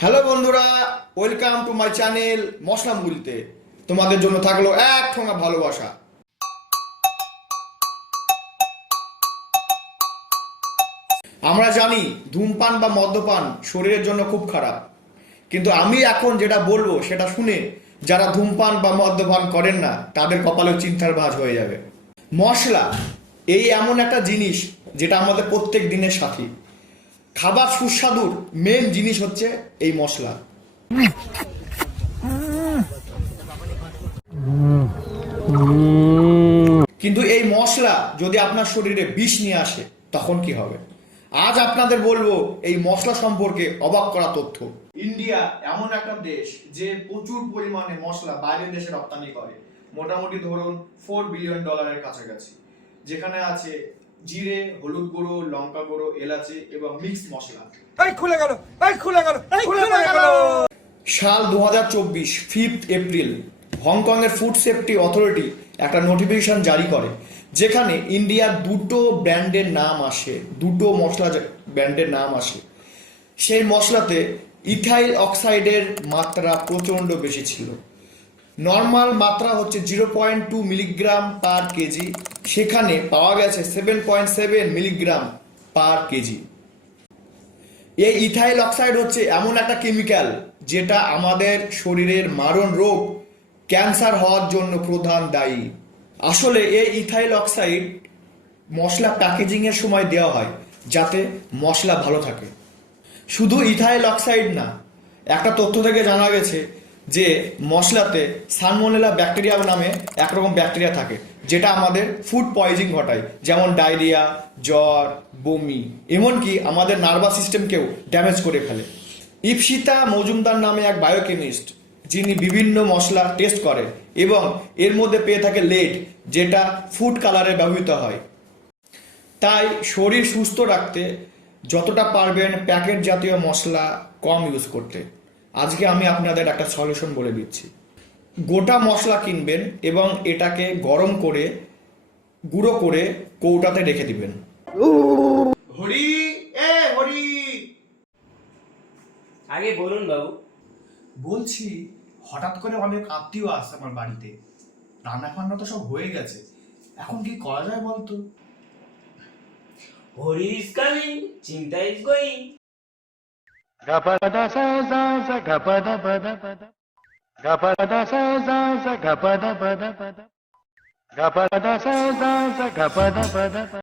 Hello বন্ধুরা welcome to my channel মশলা মুড়িতে তোমাদের জন্য থাকল এক ঠোঙা ভালোবাসা। আমরা জানি ধূমপান বা মদ্যপান শরীরের জন্য খুব খারাপ। কিন্তু আমি এখন যেটা বলব, সেটা শুনে যারা ধূমপান বা মদ্যপান করেন না, তাদের কপালে চিন্তার ভাজ হয়ে যাবে। মশলা, এই এমন একটা জিনিস যেটা আমাদের প্রত্যেক দিনের সাথী। খাবার সুস্বাদুর মেন জিনিস হচ্ছে এই মশলা। কিন্তু এই মশলা যদি আপনার শরীরে বিষ নিয়ে আসে, তখন কি হবে? আজ আপনাদের বলব এই মশলা সম্পর্কে অবাক করা তথ্য। ইন্ডিয়া এমন একটা দেশ যে প্রচুর পরিমাণে মশলা বাইরের দেশে রপ্তানি করে। মোটামুটি ধরুন ফোর বিলিয়ন ডলারের কাছাকাছি। যেখানে আছে জিরে হলুদ গুঁড়ো লঙ্কা গুঁড়ো এলাচি এবং মিক্স মশলা। এই খুলে গেল এই খুলে গেল এই খুলে গেল। সাল দু হাজার চব্বিশ ফিফথ এপ্রিল হংকংয়ের ফুড সেফটি অথরিটি একটা নোটিফিকেশন জারি করে যেখানে ইন্ডিয়ার দুটো ব্র্যান্ডের নাম আসে দুটো মশলা ব্র্যান্ডের নাম আসে। সেই মশলাতে ইথাইল অক্সাইডের মাত্রা প্রচণ্ড বেশি ছিল। নর্মাল মাত্রা হচ্ছে zero point two milligram per KG সেখানে পাওয়া গেছে seven point seven milligram per KG এই ইথাইল অক্সাইড হচ্ছে এমন একটা কেমিক্যাল যেটা আমাদের শরীরের মারণ রোগ ক্যান্সার হওয়ার জন্য প্রধান দায়ী। আসলে এই ইথাইল অক্সাইড মশলা প্যাকেজিং এর সময় দেওয়া হয় যাতে মশলা ভালো থাকে। শুধু ইথাইল অক্সাইড না, একটা তথ্য থেকে জানা গেছে যে মশলাতে সালমোনেলা ব্যাকটেরিয়া নামে একরকম ব্যাকটেরিয়া থাকে, যেটা আমাদের ফুড পয়জিং ঘটায়, যেমন ডায়রিয়া জ্বর, বমি, এমনকি আমাদের নার্ভাস সিস্টেমকেও ড্যামেজ করে ফেলে। ইপসিতা মজুমদার নামে এক বায়োকেমিস্ট যিনি বিভিন্ন মশলা টেস্ট করে এবং এর মধ্যে পেয়ে থাকে লেড যেটা ফুড কালারে ব্যবহৃত হয়। তাই শরীর সুস্থ রাখতে যতটা পারবেন প্যাকেট জাতীয় মশলা কম ইউজ করতে। আজকে আমি আপনাদের একটা সলিউশন বলে দিচ্ছি। গোটা মশলা কিনবেন এবং এটাকে গরম করে গুঁড়ো করে কৌটাতে রেখে দিবেন। হরি এ হরি। আগে বলুন বাবু। বলছি হঠাৎ করে অনেক আত্মীয় আসছে আমার বাড়িতে। রান্না ফান্না তো সব হয়ে গেছে। এখন কি করা যায় বলতো? হরি ইজ কামিং চিন্তা ইজ গোয়িং గపద స గపద పద పద గపద స గపద పద పద గపద స గపద పద పద